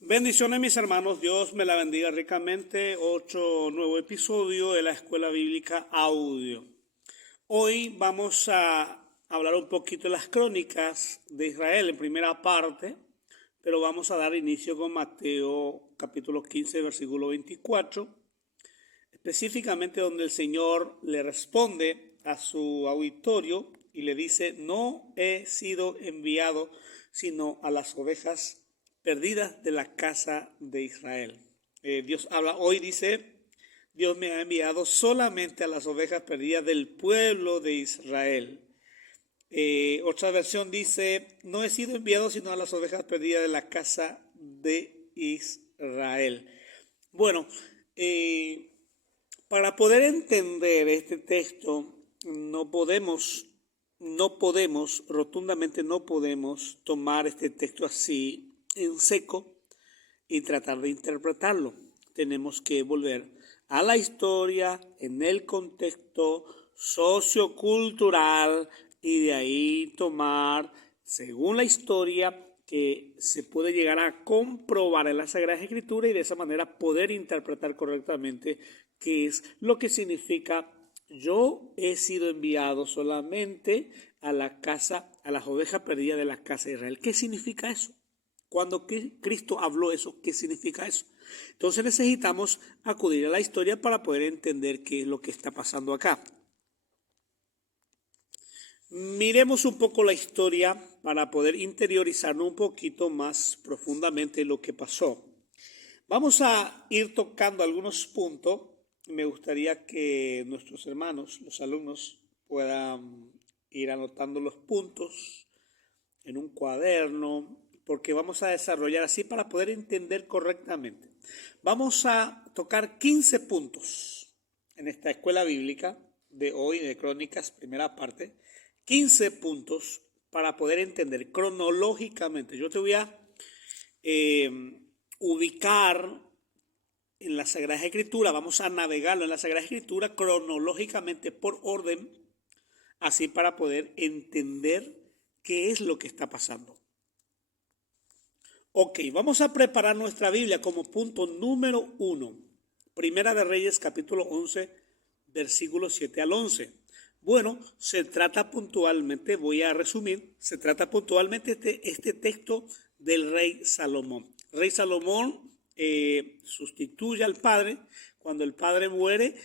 Bendiciones mis hermanos, Dios me la bendiga ricamente. Otro nuevo episodio de la Escuela Bíblica Audio. Hoy vamos a hablar un poquito de las crónicas de Israel en primera parte, pero vamos a dar inicio con Mateo capítulo 15, versículo 24, específicamente donde el Señor le responde a su auditorio y le dice: no he sido enviado sino a las ovejas perdidas de la casa de Israel. Dios habla hoy, dice: Dios me ha enviado solamente a las ovejas perdidas del pueblo de Israel. Otra versión dice: no he sido enviado sino a las ovejas perdidas de la casa de Israel. Bueno, para poder entender este texto, rotundamente no podemos tomar este texto así en seco y tratar de interpretarlo. Tenemos que volver a la historia, en el contexto sociocultural, y de ahí tomar, según la historia, que se puede llegar a comprobar en la Sagrada Escritura, y de esa manera poder interpretar correctamente qué es lo que significa: yo he sido enviado solamente a las ovejas perdidas de la casa de Israel. ¿Qué significa eso? Cuando Cristo habló eso, ¿qué significa eso? Entonces necesitamos acudir a la historia para poder entender qué es lo que está pasando acá. Miremos un poco la historia para poder interiorizarnos un poquito más profundamente lo que pasó. Vamos a ir tocando algunos puntos. Me gustaría que nuestros hermanos, los alumnos, puedan ir anotando los puntos en un cuaderno, porque vamos a desarrollar así para poder entender correctamente. Vamos a tocar 15 puntos en esta escuela bíblica de hoy, de Crónicas, primera parte. 15 puntos para poder entender cronológicamente. Yo te voy a ubicar en la Sagrada Escritura, vamos a navegarlo en la Sagrada Escritura cronológicamente por orden, así para poder entender qué es lo que está pasando. Ok, vamos a preparar nuestra Biblia como punto número 1. Primera de Reyes, capítulo 11, versículos 7 al 11. Bueno, se trata puntualmente, voy a resumir, se trata puntualmente este texto del rey Salomón. Rey Salomón sustituye al padre. Cuando el padre muere,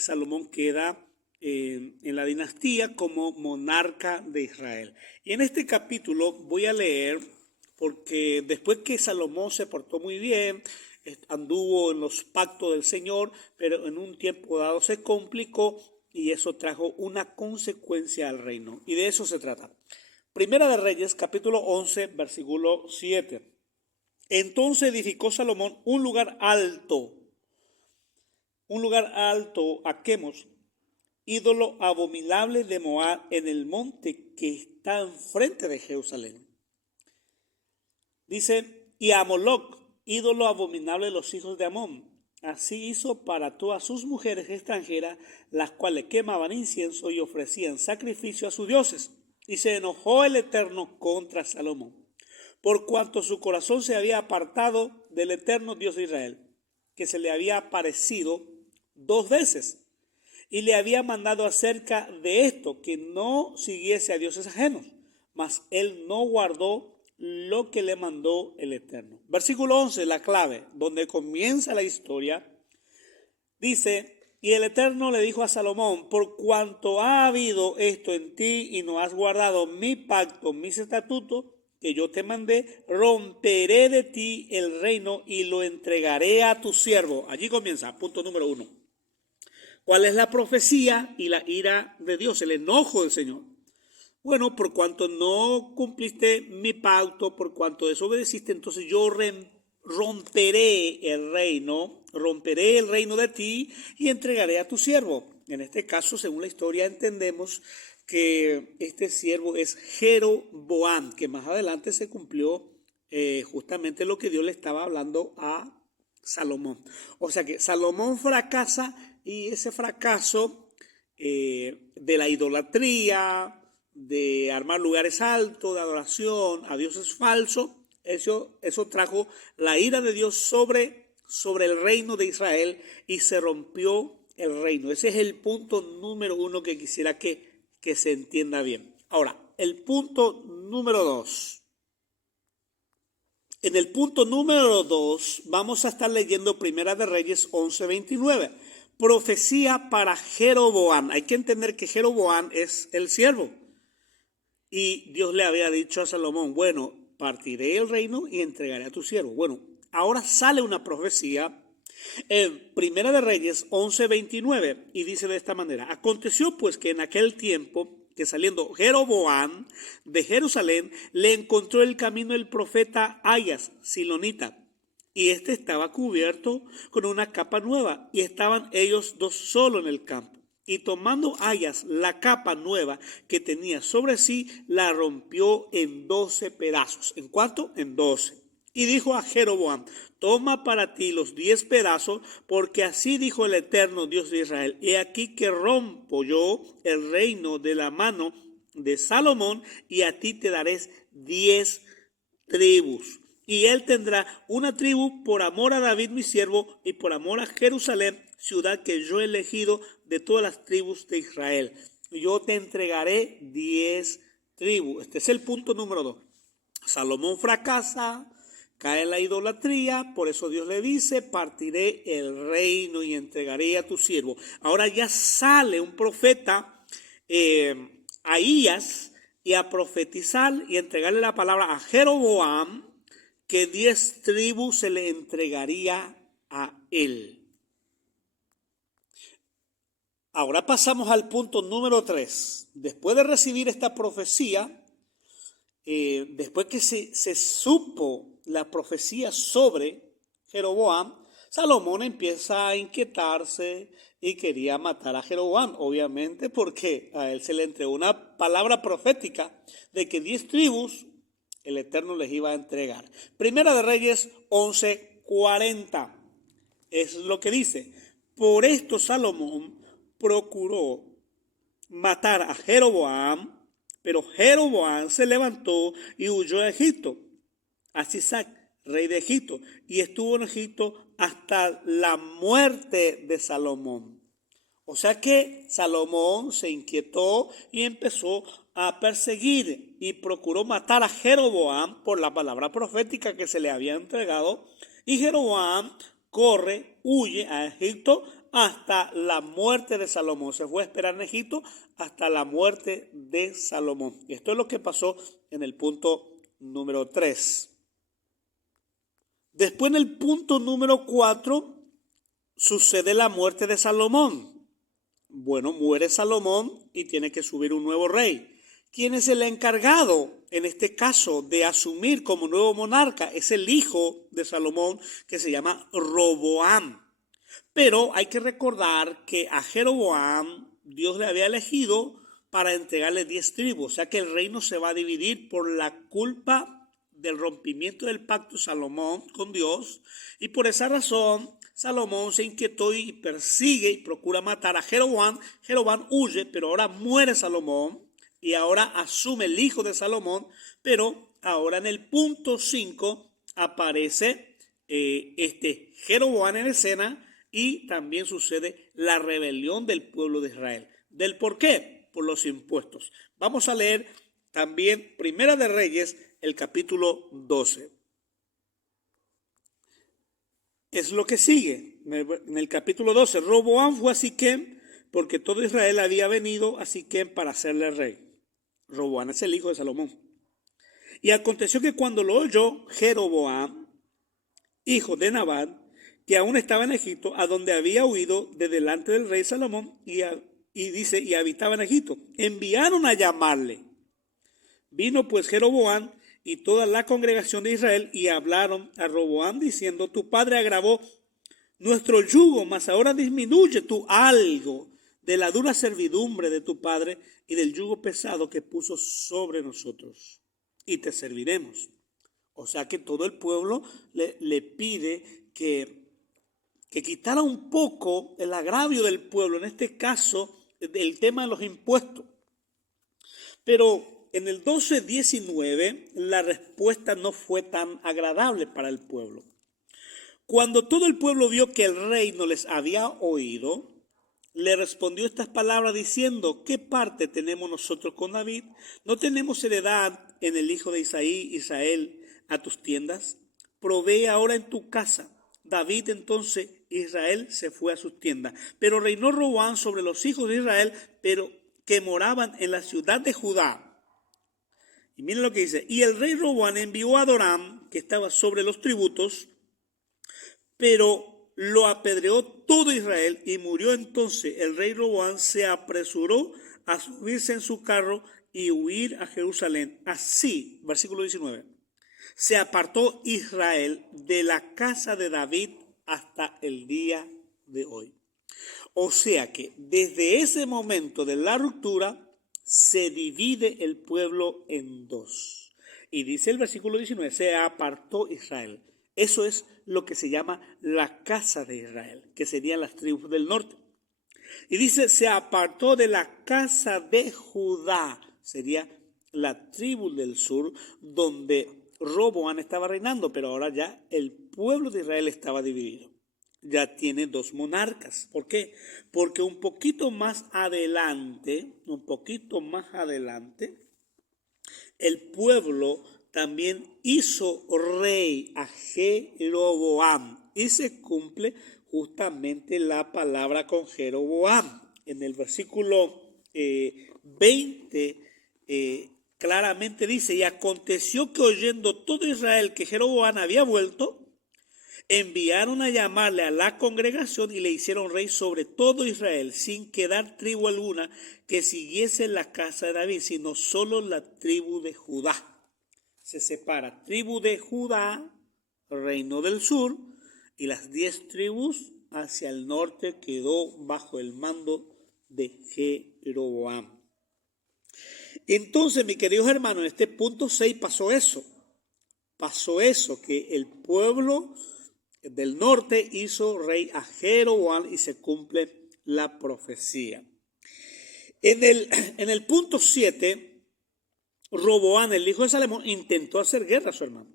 Salomón queda en la dinastía como monarca de Israel. Y en este capítulo voy a leer, porque después que Salomón se portó muy bien, anduvo en los pactos del Señor, pero en un tiempo dado se complicó y eso trajo una consecuencia al reino. Y de eso se trata. Primera de Reyes, capítulo 11, versículo 7. Entonces edificó Salomón un lugar alto a Quemos, ídolo abominable de Moab, en el monte que está enfrente de Jerusalén. Dice: y a Moloc, ídolo abominable de los hijos de Amón. Así hizo para todas sus mujeres extranjeras, las cuales quemaban incienso y ofrecían sacrificio a sus dioses. Y se enojó el Eterno contra Salomón, por cuanto su corazón se había apartado del Eterno Dios de Israel, que se le había aparecido 2 veces, y le había mandado acerca de esto, que no siguiese a dioses ajenos, mas él no guardó lo que le mandó el Eterno. Versículo 11, la clave, donde comienza la historia, dice: y el Eterno le dijo a Salomón: por cuanto ha habido esto en ti y no has guardado mi pacto, mis estatutos que yo te mandé, romperé de ti el reino y lo entregaré a tu siervo. Allí comienza, punto número 1. ¿Cuál es la profecía y la ira de Dios, el enojo del Señor? Bueno, por cuanto no cumpliste mi pacto, por cuanto desobedeciste, entonces yo romperé el reino de ti y entregaré a tu siervo. En este caso, según la historia, entendemos que este siervo es Jeroboam, que más adelante se cumplió justamente lo que Dios le estaba hablando a Salomón. O sea que Salomón fracasa, y ese fracaso de la idolatría, de armar lugares altos de adoración a dioses falsos, Eso trajo la ira de Dios sobre el reino de Israel y se rompió el reino. Ese es el punto número 1 que quisiera que se entienda bien. Ahora, el punto número 2. En el punto número 2 vamos a estar leyendo Primera de Reyes 11:29. Profecía para Jeroboam. Hay que entender que Jeroboam es el siervo. Y Dios le había dicho a Salomón, bueno, partiré el reino y entregaré a tu siervo. Bueno, ahora sale una profecía en Primera de Reyes 11:29 y dice de esta manera: aconteció pues que en aquel tiempo que saliendo Jeroboam de Jerusalén le encontró el camino el profeta Ahías, silonita, y este estaba cubierto con una capa nueva, y estaban ellos dos solos en el campo. Y tomando Ahías la capa nueva que tenía sobre sí, la rompió en 12 pedazos. ¿En cuánto? En 12. Y dijo a Jeroboam: toma para ti los 10 pedazos, porque así dijo el eterno Dios de Israel: he aquí que rompo yo el reino de la mano de Salomón, y a ti te daré 10 tribus. Y él tendrá una tribu por amor a David mi siervo, y por amor a Jerusalén, ciudad que yo he elegido de todas las tribus de Israel. Yo te entregaré 10 tribus. Este es el punto número 2. Salomón fracasa, cae en la idolatría, por eso Dios le dice: partiré el reino y entregaré a tu siervo. Ahora ya sale un profeta, Ahías, y a profetizar y entregarle la palabra a Jeroboam, que 10 tribus se le entregaría a él. Ahora pasamos al punto número 3. Después de recibir esta profecía, después que se supo la profecía sobre Jeroboam, Salomón empieza a inquietarse y quería matar a Jeroboam, obviamente porque a él se le entregó una palabra profética de que 10 tribus el Eterno les iba a entregar. Primera de Reyes 11:40 es lo que dice: por esto Salomón procuró matar a Jeroboam, pero Jeroboam se levantó y huyó a Egipto, a Sisac, rey de Egipto, y estuvo en Egipto hasta la muerte de Salomón. O sea que Salomón se inquietó y empezó a perseguir y procuró matar a Jeroboam por la palabra profética que se le había entregado, y Jeroboam corre, huye a Egipto hasta la muerte de Salomón. Se fue a esperar en Egipto hasta la muerte de Salomón. Y esto es lo que pasó en el punto número 3. Después, en el punto número 4, sucede la muerte de Salomón. Bueno, muere Salomón y tiene que subir un nuevo rey. ¿Quién es el encargado, en este caso, de asumir como nuevo monarca? Es el hijo de Salomón, que se llama Roboam. Pero hay que recordar que a Jeroboam Dios le había elegido para entregarle 10 tribus. O sea que el reino se va a dividir por la culpa del rompimiento del pacto de Salomón con Dios. Y por esa razón Salomón se inquietó y persigue y procura matar a Jeroboam. Jeroboam huye, pero ahora muere Salomón y ahora asume el hijo de Salomón. Pero ahora en el punto 5 aparece Jeroboam en escena, y también sucede la rebelión del pueblo de Israel. ¿Del por qué? Por los impuestos. Vamos a leer también Primera de Reyes, el capítulo 12. Es lo que sigue. En el capítulo 12, Roboam fue a Siquem porque todo Israel había venido a Siquem para hacerle rey. Roboam es el hijo de Salomón. Y aconteció que cuando lo oyó Jeroboam, hijo de Nabat, que aún estaba en Egipto, a donde había huido de delante del rey Salomón, y habitaba en Egipto, enviaron a llamarle. Vino pues Jeroboam y toda la congregación de Israel y hablaron a Roboam diciendo: tu padre agravó nuestro yugo, mas ahora disminuye tú algo de la dura servidumbre de tu padre y del yugo pesado que puso sobre nosotros, y te serviremos. O sea que todo el pueblo le pide que quitara un poco el agravio del pueblo, en este caso el tema de los impuestos. Pero en el 12:19 la respuesta no fue tan agradable para el pueblo. Cuando todo el pueblo vio que el rey no les había oído, le respondió estas palabras diciendo: ¿qué parte tenemos nosotros con David? ¿No tenemos heredad en el hijo de Isaí, Israel, a tus tiendas? Provee ahora en tu casa. David entonces, Israel se fue a sus tiendas. Pero reinó Roboam sobre los hijos de Israel, pero que moraban en la ciudad de Judá. Y miren lo que dice: y el rey Roboam envió a Adoram, que estaba sobre los tributos, pero lo apedreó todo Israel, y murió. Entonces el rey Roboam se apresuró a subirse en su carro y huir a Jerusalén. Así, versículo 19, se apartó Israel de la casa de David hasta el día de hoy. O sea que desde ese momento de la ruptura se divide el pueblo en dos. Y dice el versículo 19, se apartó Israel. Eso es lo que se llama la casa de Israel, que serían las tribus del norte. Y dice, se apartó de la casa de Judá, sería la tribu del sur, donde Roboam estaba reinando, pero ahora ya el pueblo de Israel estaba dividido. Ya tiene dos monarcas. ¿Por qué? Porque un poquito más adelante, el pueblo también hizo rey a Jeroboam, y se cumple justamente la palabra con Jeroboam. En el versículo 20 claramente dice: y aconteció que oyendo todo Israel que Jeroboam había vuelto, enviaron a llamarle a la congregación y le hicieron rey sobre todo Israel, sin quedar tribu alguna que siguiese la casa de David, sino solo la tribu de Judá. Se separa tribu de Judá, reino del sur, y las 10 tribus hacia el norte quedó bajo el mando de Jeroboam. Entonces, mis queridos hermanos, en este punto 6 pasó eso, que el pueblo del norte hizo rey a Jeroboam y se cumple la profecía. En el punto 7, Roboam, el hijo de Salomón, intentó hacer guerra a su hermano.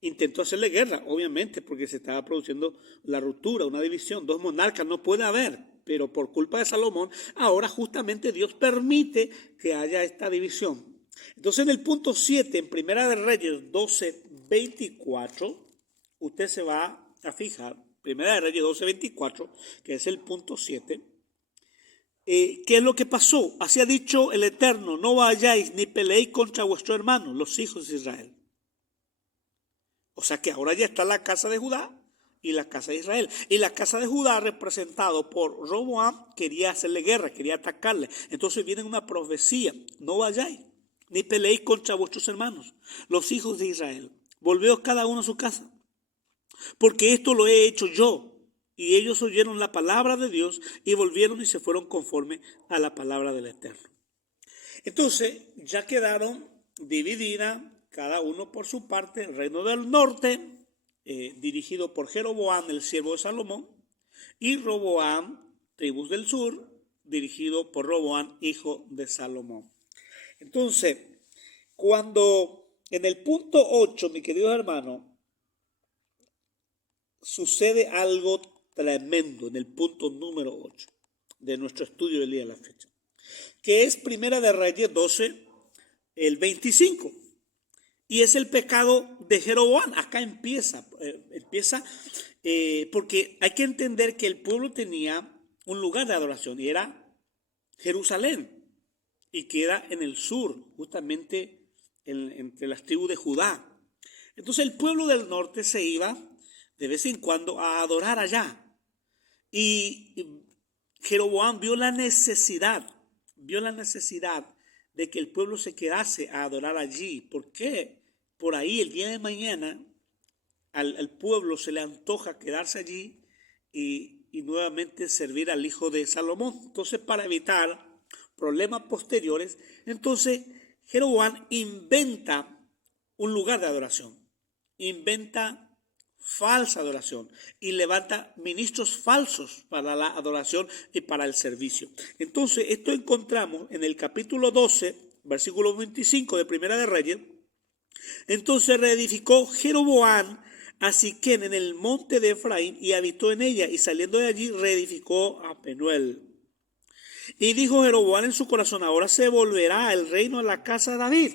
Intentó hacerle guerra, obviamente, porque se estaba produciendo la ruptura, una división, dos monarcas no puede haber, pero por culpa de Salomón, ahora justamente Dios permite que haya esta división. Entonces en el punto 7, en Primera de Reyes 12:24, usted se va a fijar, Primera de Reyes 12:24, que es el punto 7, ¿qué es lo que pasó? Así ha dicho el Eterno: no vayáis ni peleéis contra vuestro hermano, los hijos de Israel. O sea que ahora ya está la casa de Judá y la casa de Israel. Y la casa de Judá, representado por Roboam, quería hacerle guerra, quería atacarle. Entonces viene una profecía: no vayáis ni peleéis contra vuestros hermanos, los hijos de Israel. Volveos cada uno a su casa, porque esto lo he hecho yo. Y ellos oyeron la palabra de Dios y volvieron y se fueron conforme a la palabra del Eterno. Entonces ya quedaron divididas, cada uno por su parte, el reino del norte, dirigido por Jeroboam, el siervo de Salomón, y Roboam, tribus del sur, dirigido por Roboam, hijo de Salomón. Entonces, cuando en el punto 8, mi querido hermano, sucede algo tremendo en el punto número 8 de nuestro estudio del día de la fecha, que es Primera de Reyes 12, el 25, y es el pecado de Jeroboam. Acá empieza porque hay que entender que el pueblo tenía un lugar de adoración y era Jerusalén, y queda en el sur, justamente entre las tribus de Judá. Entonces el pueblo del norte se iba de vez en cuando a adorar allá. Y Jeroboam vio la necesidad de que el pueblo se quedase a adorar allí. ¿Por qué? Por ahí el día de mañana al pueblo se le antoja quedarse allí y nuevamente servir al hijo de Salomón. Entonces, para evitar problemas posteriores, entonces Jeroboam inventa un lugar de adoración, inventa falsa adoración y levanta ministros falsos para la adoración y para el servicio. Entonces, esto encontramos en el capítulo 12, versículo 25 de Primera de Reyes. Entonces reedificó Jeroboam a Siquén en el monte de Efraín y habitó en ella, y saliendo de allí reedificó a Penuel. Y dijo Jeroboam en su corazón: ahora se volverá el reino a la casa de David.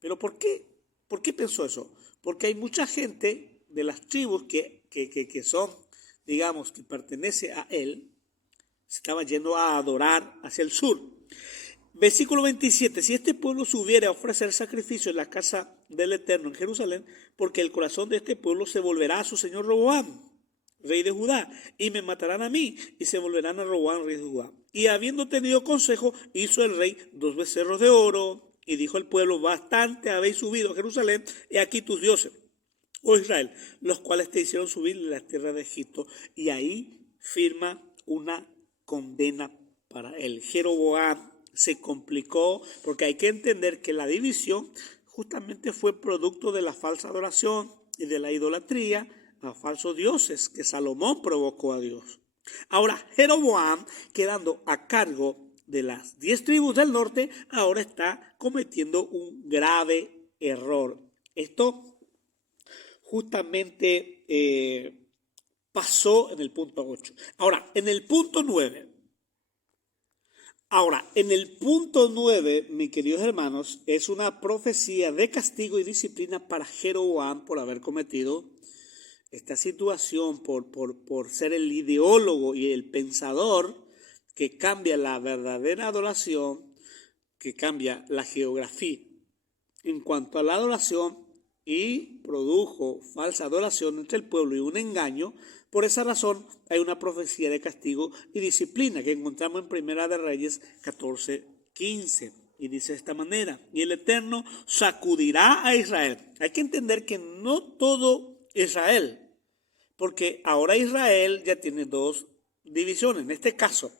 ¿Pero por qué? ¿Por qué pensó eso? Porque hay mucha gente de las tribus que son, digamos, que pertenece a él, se estaba yendo a adorar hacia el sur. Versículo 27, si este pueblo subiere a ofrecer sacrificio en la casa del Eterno en Jerusalén, porque el corazón de este pueblo se volverá a su señor Roboam, rey de Judá, y me matarán a mí, y se volverán a Roboam, rey de Judá. Y habiendo tenido consejo, hizo el rey 2 becerros de oro, y dijo al pueblo: bastante habéis subido a Jerusalén, he aquí tus dioses, oh Israel, los cuales te hicieron subir de la tierra de Egipto. Y ahí firma una condena para él. Jeroboam se complicó, porque hay que entender que la división justamente fue producto de la falsa adoración y de la idolatría a falsos dioses que Salomón provocó a Dios. Ahora, Jeroboam, quedando a cargo de las 10 tribus del norte, ahora está cometiendo un grave error. Esto justamente pasó en el punto 8. Ahora, en el punto 9, mis queridos hermanos, es una profecía de castigo y disciplina para Jeroboam por haber cometido esta situación, por ser el ideólogo y el pensador que cambia la verdadera adoración, que cambia la geografía en cuanto a la adoración y produjo falsa adoración entre el pueblo y un engaño. Por esa razón hay una profecía de castigo y disciplina que encontramos en Primera de Reyes 14:15. Y dice de esta manera: y el Eterno sacudirá a Israel. Hay que entender que no todo Israel, porque ahora Israel ya tiene 2 divisiones. En este caso,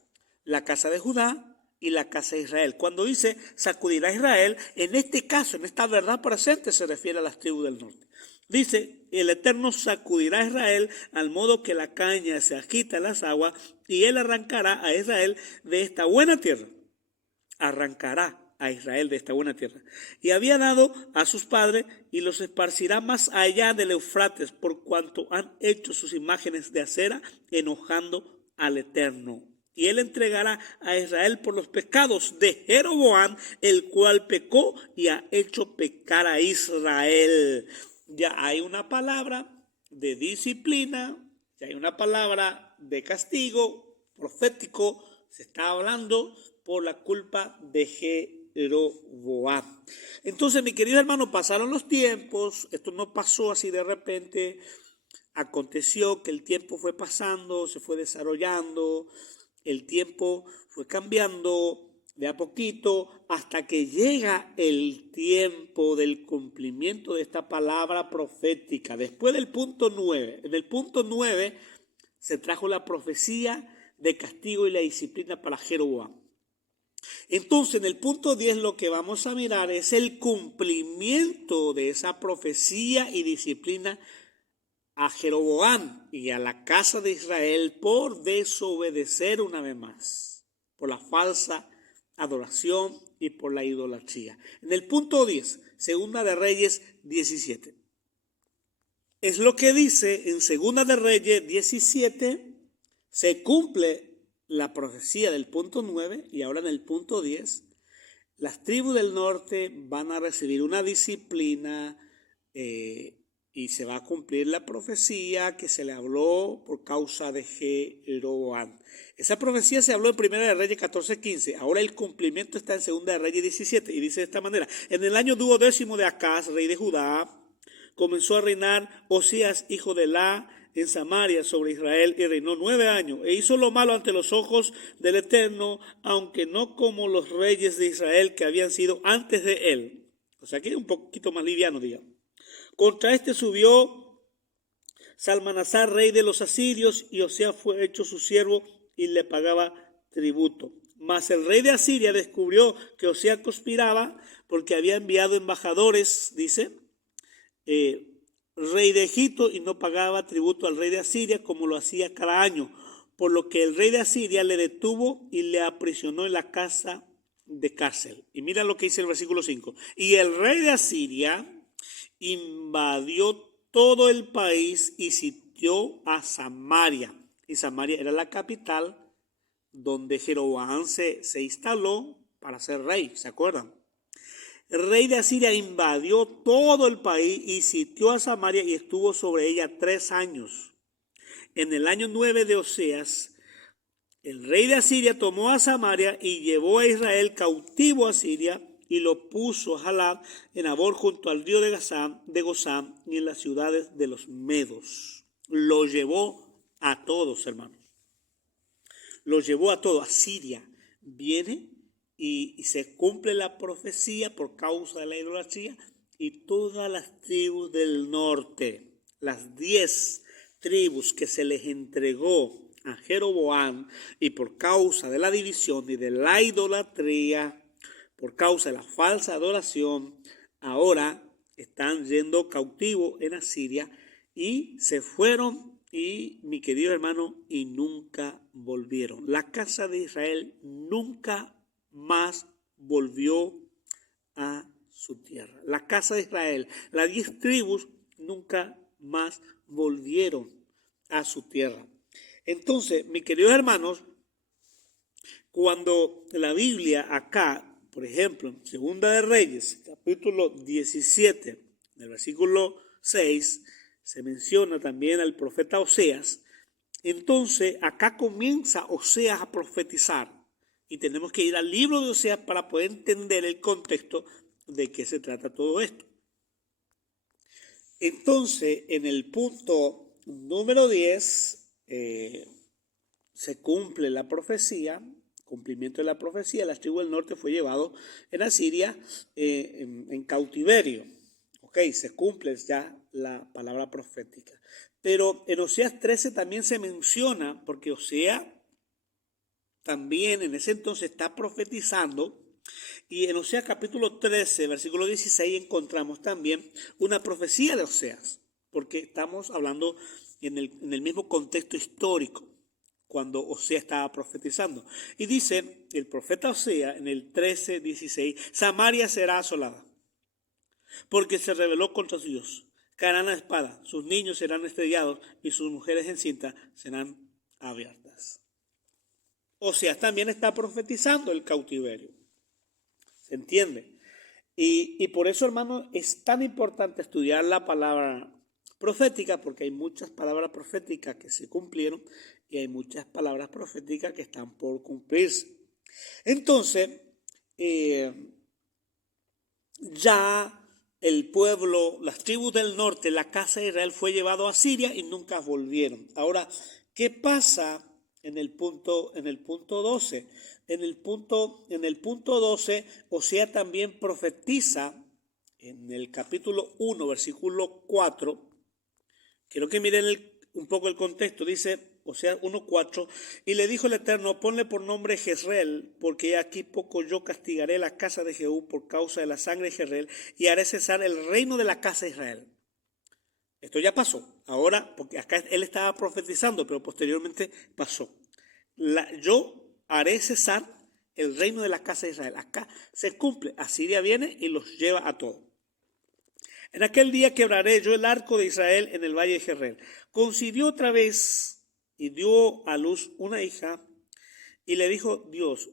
la casa de Judá y la casa de Israel. Cuando dice sacudirá a Israel, en este caso, en esta verdad presente, se refiere a las tribus del norte. Dice: el Eterno sacudirá a Israel al modo que la caña se agita en las aguas, y él arrancará a Israel de esta buena tierra. Arrancará a Israel de esta buena tierra. Y había dado a sus padres, y los esparcirá más allá del Eufrates, por cuanto han hecho sus imágenes de acera, enojando al Eterno. Y él entregará a Israel por los pecados de Jeroboam, el cual pecó y ha hecho pecar a Israel. Ya hay una palabra de disciplina, ya hay una palabra de castigo profético. Se está hablando por la culpa de Jeroboam. Entonces, mi querido hermano, pasaron los tiempos. Esto no pasó así de repente. Aconteció que el tiempo fue pasando, se fue desarrollando. El tiempo fue cambiando de a poquito hasta que llega el tiempo del cumplimiento de esta palabra profética. Después del punto 9, en el punto 9 se trajo la profecía de castigo y la disciplina para Jeroboam. Entonces, en el punto 10 lo que vamos a mirar es el cumplimiento de esa profecía y disciplina a Jeroboam y a la casa de Israel por desobedecer una vez más, por la falsa adoración y por la idolatría. En el punto 10, Segunda de Reyes 17. Es lo que dice en Segunda de Reyes 17, se cumple la profecía del punto 9 y ahora en el punto 10, las tribus del norte van a recibir una disciplina y se va a cumplir la profecía que se le habló por causa de Jeroboam. Esa profecía se habló en Primera de Reyes 14:15. Ahora el cumplimiento está en Segunda de Reyes 17 y dice de esta manera: en el año 12º de Acaz, rey de Judá, comenzó a reinar Osías, hijo de Elá, en Samaria sobre Israel, y reinó 9 años, e hizo lo malo ante los ojos del Eterno, aunque no como los reyes de Israel que habían sido antes de él. O sea, aquí es un poquito más liviano, digamos. Contra este subió Salmanasar, rey de los asirios, y Osías fue hecho su siervo y le pagaba tributo. Mas el rey de Asiria descubrió que Osías conspiraba porque había enviado embajadores, dice, rey de Egipto, y no pagaba tributo al rey de Asiria como lo hacía cada año, por lo que el rey de Asiria le detuvo y le aprisionó en la casa de cárcel. Y mira lo que dice el versículo 5. Y el rey de Asiria invadió todo el país y sitió a Samaria. Y Samaria era la capital donde Jeroboam se instaló para ser rey, ¿se acuerdan? El rey de Asiria invadió todo el país y sitió a Samaria y estuvo sobre ella 3 años. En el año 9 de Oseas, el rey de Asiria tomó a Samaria y llevó a Israel cautivo a Siria y lo puso a Jalad en Abor junto al río de Gozán y en las ciudades de los medos. Lo llevó a todos, hermanos. Lo llevó a todos. Asiria viene y se cumple la profecía por causa de la idolatría y todas las tribus del norte, las 10 tribus que se les entregó a Jeroboam y por causa de la división y de la idolatría, por causa de la falsa adoración, ahora están yendo cautivos en Asiria y se fueron y, mi querido hermano, y nunca volvieron. La casa de Israel nunca más volvió a su tierra. La casa de Israel, las 10 tribus nunca más volvieron a su tierra. Entonces, mis queridos hermanos, cuando la Biblia acá, por ejemplo, en Segunda de Reyes, capítulo 17, en el versículo 6, se menciona también al profeta Oseas. Entonces, acá comienza Oseas a profetizar. Y tenemos que ir al libro de Oseas para poder entender el contexto de qué se trata todo esto. Entonces, en el punto número 10, se cumple la profecía, cumplimiento de la profecía, la tribu del norte fue llevado en Asiria en cautiverio. Ok, se cumple ya la palabra profética. Pero en Oseas 13 también se menciona, porque Oseas también en ese entonces está profetizando, y en Oseas capítulo 13, versículo 16, encontramos también una profecía de Oseas, porque estamos hablando en el mismo contexto histórico, cuando Oseas estaba profetizando. Y dice el profeta Oseas en el 13, 16, Samaria será asolada, porque se rebeló contra su Dios. Caerán a espada, sus niños serán estrellados y sus mujeres encintas serán abiertas. Oseas también está profetizando el cautiverio. ¿Se entiende? Y por eso, hermano, es tan importante estudiar la palabra profética, porque hay muchas palabras proféticas que se cumplieron y hay muchas palabras proféticas que están por cumplirse. Entonces, ya el pueblo, las tribus del norte, la casa de Israel fue llevado a Siria y nunca volvieron. Ahora, ¿qué pasa en el punto 12? En el punto 12, Oseas también profetiza en el capítulo 1, versículo 4. Quiero que miren un poco el contexto. Dice Oseas 1:4, y le dijo el Eterno, ponle por nombre Jezreel, porque aquí poco yo castigaré la casa de Jehú por causa de la sangre de Jezreel, y haré cesar el reino de la casa de Israel. Esto ya pasó, ahora, porque acá él estaba profetizando, pero posteriormente pasó. Yo haré cesar el reino de la casa de Israel. Acá se cumple, Asiria viene y los lleva a todos. En aquel día quebraré yo el arco de Israel en el valle de Jezreel. Concibió otra vez y dio a luz una hija y le dijo Dios,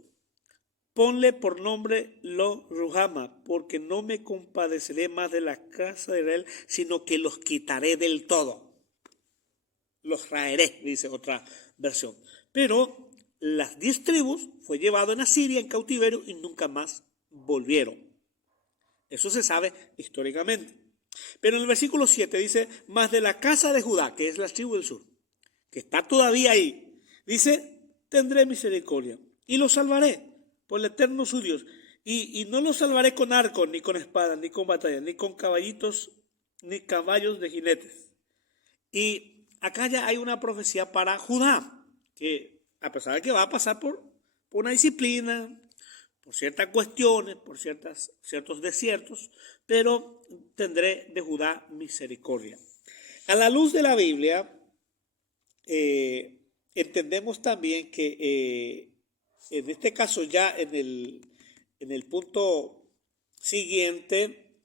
ponle por nombre Lo Ruhama, porque no me compadeceré más de la casa de Israel, sino que los quitaré del todo. Los raeré, dice otra versión. Pero las 10 tribus fue llevado en Asiria en cautiverio y nunca más volvieron. Eso se sabe históricamente. Pero en el versículo 7 dice, más de la casa de Judá, que es la tribu del sur, que está todavía ahí, dice, tendré misericordia y los salvaré por el Eterno su Dios. Y no los salvaré con arco, ni con espada, ni con batalla, ni con caballitos, ni caballos de jinetes. Y acá ya hay una profecía para Judá, que a pesar de que va a pasar por una disciplina, por ciertas cuestiones, por ciertos desiertos, pero tendré de Judá misericordia. A la luz de la Biblia, entendemos también que en este caso ya en en el punto siguiente,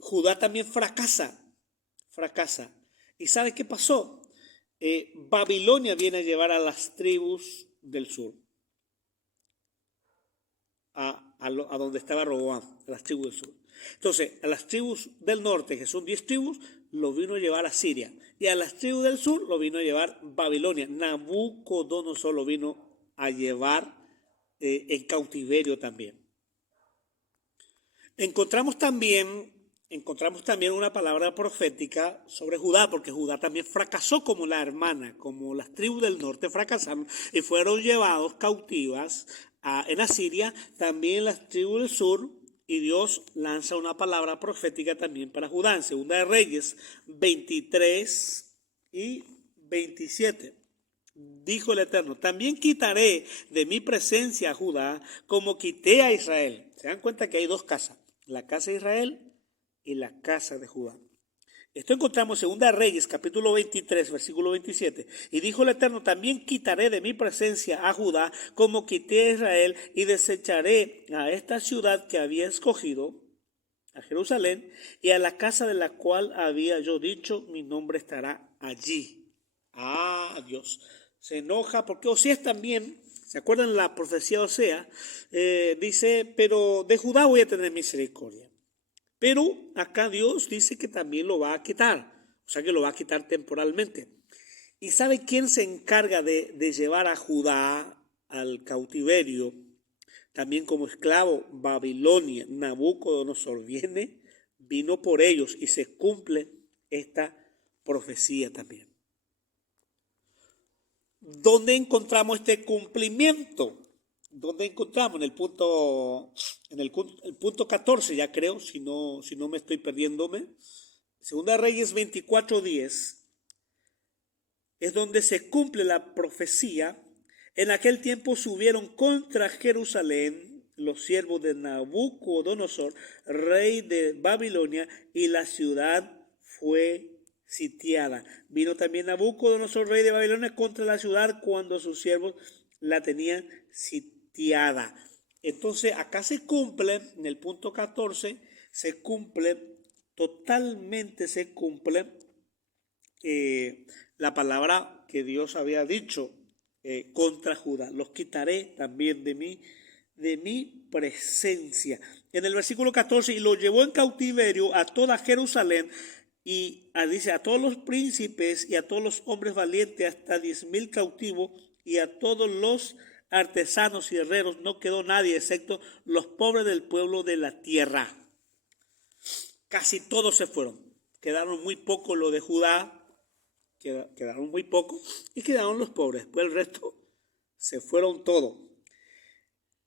Judá también fracasa. ¿Y sabe qué pasó? Babilonia viene a llevar a las tribus del sur, a donde estaba Roboam, a las tribus del sur. Entonces, a las tribus del norte, que son 10 tribus, lo vino a llevar a Siria. Y a las tribus del sur lo vino a llevar Babilonia. Nabucodonosor lo vino a llevar en cautiverio también. Encontramos también una palabra profética sobre Judá, porque Judá también fracasó como la hermana, como las tribus del norte fracasaron y fueron llevados cautivas en Asiria, también las tribus del sur, y Dios lanza una palabra profética también para Judá, en Segunda de Reyes 23 y 27. Dijo el Eterno, también quitaré de mi presencia a Judá como quité a Israel. Se dan cuenta que hay dos casas, la casa de Israel y la casa de Judá. Esto encontramos en 2 Reyes, capítulo 23, versículo 27. Y dijo el Eterno, también quitaré de mi presencia a Judá como quité a Israel y desecharé a esta ciudad que había escogido, a Jerusalén, y a la casa de la cual había yo dicho, mi nombre estará allí. Dios se enoja porque Osías también, ¿se acuerdan la profecía de Oseas? Dice, pero de Judá voy a tener misericordia. Pero acá Dios dice que también lo va a quitar, o sea que lo va a quitar temporalmente. ¿Y sabe quién se encarga de llevar a Judá al cautiverio? También como esclavo, Babilonia. Nabucodonosor vino por ellos y se cumple esta profecía también. ¿Dónde encontramos este cumplimiento? ¿Dónde encontramos? En el punto 14, ya creo, si no me estoy perdiéndome. Segunda Reyes 24:10 es donde se cumple la profecía. En aquel tiempo subieron contra Jerusalén los siervos de Nabucodonosor, rey de Babilonia, y la ciudad fue sitiada. Vino también Nabucodonosor, rey de Babilonia, contra la ciudad cuando sus siervos la tenían sitiada. Entonces acá se cumple, en el punto 14, totalmente se cumple la palabra que Dios había dicho contra Judá. Los quitaré también de mi presencia. En el versículo 14, y lo llevó en cautiverio a toda Jerusalén, y dice a todos los príncipes y a todos los hombres valientes, hasta 10,000 cautivos, y a todos los artesanos y herreros, no quedó nadie excepto los pobres del pueblo de la tierra. Casi todos se fueron, quedaron muy pocos los de Judá, quedaron muy pocos, y quedaron los pobres, pues el resto se fueron todos.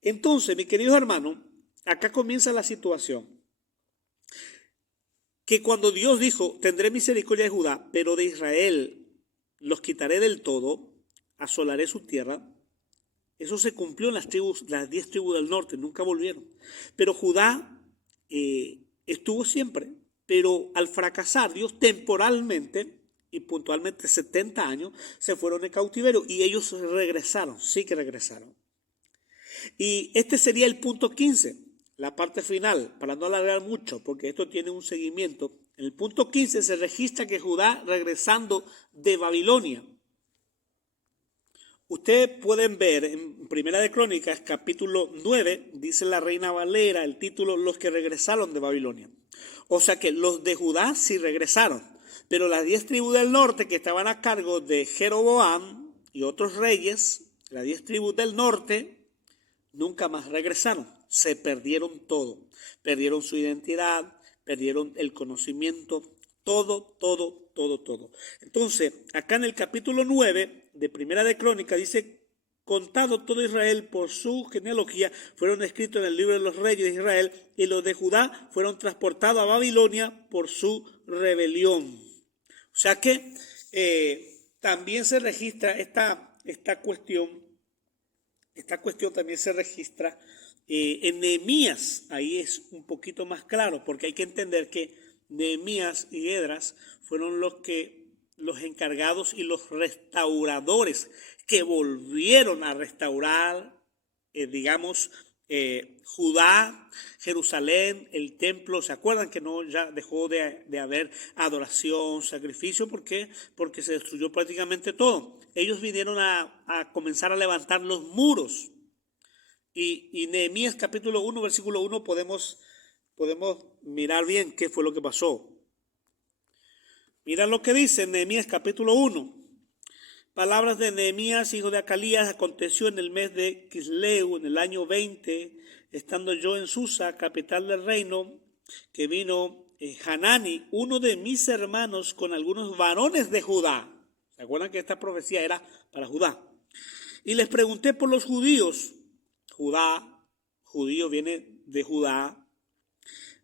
Entonces, mis queridos hermanos, acá comienza la situación, que cuando Dios dijo, tendré misericordia de Judá, pero de Israel los quitaré del todo, asolaré su tierra. Eso se cumplió en las 10 tribus del norte, nunca volvieron. Pero Judá estuvo siempre, pero al fracasar Dios temporalmente y puntualmente 70 años, se fueron de cautiverio y ellos regresaron, sí que regresaron. Y este sería el punto 15, la parte final, para no alargar mucho, porque esto tiene un seguimiento. En el punto 15 se registra que Judá regresando de Babilonia. Ustedes pueden ver en Primera de Crónicas, capítulo 9, dice la Reina Valera, el título, los que regresaron de Babilonia. O sea que los de Judá sí regresaron, pero las 10 tribus del norte que estaban a cargo de Jeroboam y otros reyes, las 10 tribus del norte, nunca más regresaron, se perdieron todo, perdieron su identidad, perdieron el conocimiento, todo. Entonces, acá en el capítulo 9 de Primera de Crónicas dice, contado todo Israel por su genealogía, fueron escritos en el libro de los reyes de Israel, y los de Judá fueron transportados a Babilonia por su rebelión. O sea que también se registra esta cuestión también se registra en Nehemías. Ahí es un poquito más claro, porque hay que entender que Nehemías y Esdras fueron los encargados y los restauradores que volvieron a restaurar, Judá, Jerusalén, el templo. ¿Se acuerdan que no ya dejó de haber adoración, sacrificio? ¿Por qué? Porque se destruyó prácticamente todo. Ellos vinieron a comenzar a levantar los muros. Y Nehemías capítulo 1, versículo 1 podemos mirar bien qué fue lo que pasó. Mira lo que dice Nehemías capítulo 1. Palabras de Nehemías, hijo de Acalías: aconteció en el mes de Quisleu, en el año 20, estando yo en Susa, capital del reino, que vino Hanani, uno de mis hermanos, con algunos varones de Judá. ¿Se acuerdan que esta profecía era para Judá? Y les pregunté por los judíos. Judío viene de Judá.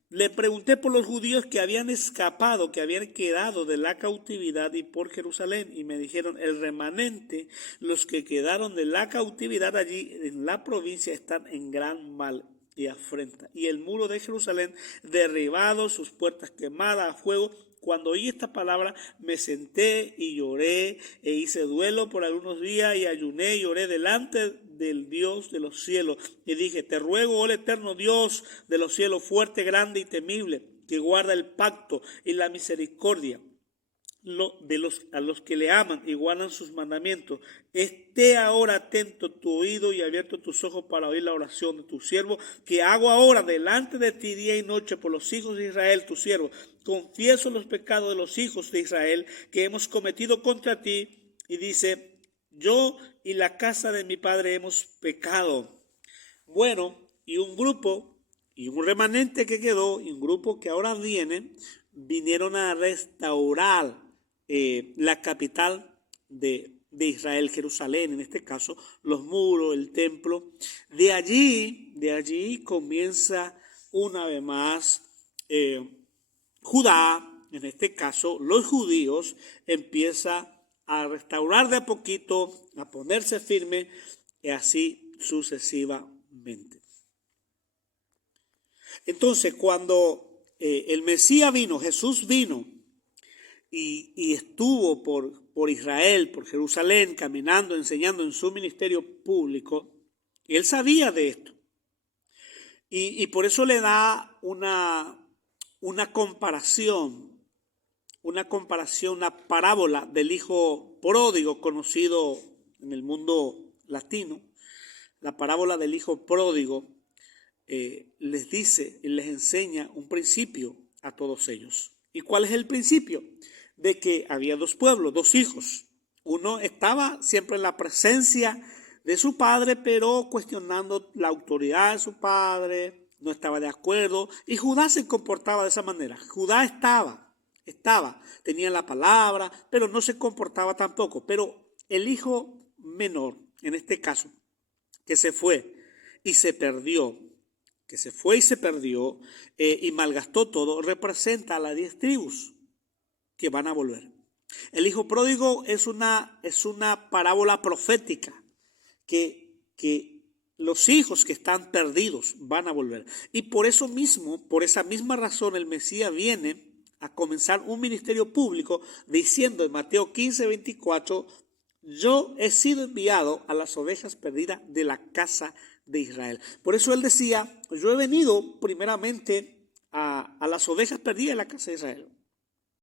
Le pregunté por los judíos que habían escapado, que habían quedado de la cautividad, y por Jerusalén. Y me dijeron: el remanente, los que quedaron de la cautividad allí en la provincia, están en gran mal y afrenta. Y el muro de Jerusalén derribado, sus puertas quemadas a fuego. Cuando oí esta palabra, me senté y lloré e hice duelo por algunos días, y ayuné y oré delante del Dios de los cielos. Y dije: te ruego, oh eterno Dios de los cielos, fuerte, grande y temible, que guarda el pacto y la misericordia a los que le aman y guardan sus mandamientos, esté ahora atento tu oído y abierto tus ojos para oír la oración de tu siervo, que hago ahora delante de ti día y noche por los hijos de Israel, tu siervo. Confieso los pecados de los hijos de Israel que hemos cometido contra ti. Y dice: yo y la casa de mi padre hemos pecado. Bueno, y un grupo, y un remanente que quedó, y un grupo que ahora vinieron a restaurar la capital de Israel, Jerusalén, en este caso, los muros, el templo. De allí comienza una vez más Judá, en este caso los judíos, empieza a restaurar de a poquito, a ponerse firme, y así sucesivamente. Entonces, cuando el Mesías vino, Jesús vino, y estuvo por Israel, por Jerusalén, caminando, enseñando en su ministerio público, y él sabía de esto. Y por eso le da una comparación, una parábola del hijo pródigo, conocido en el mundo latino. La parábola del hijo pródigo les dice y les enseña un principio a todos ellos. ¿Y cuál es el principio? De que había dos pueblos, dos hijos. Uno estaba siempre en la presencia de su padre, pero cuestionando la autoridad de su padre, no estaba de acuerdo, y Judá se comportaba de esa manera. Judá tenía la palabra, pero no se comportaba tampoco. Pero el hijo menor, en este caso, que se fue y se perdió, y malgastó todo, representa a las 10 tribus que van a volver. El hijo pródigo es una parábola profética que los hijos que están perdidos van a volver. Y por eso mismo, por esa misma razón, el Mesías viene a comenzar un ministerio público diciendo en Mateo 15, 24: yo he sido enviado a las ovejas perdidas de la casa de Israel. Por eso él decía: yo he venido primeramente a las ovejas perdidas de la casa de Israel.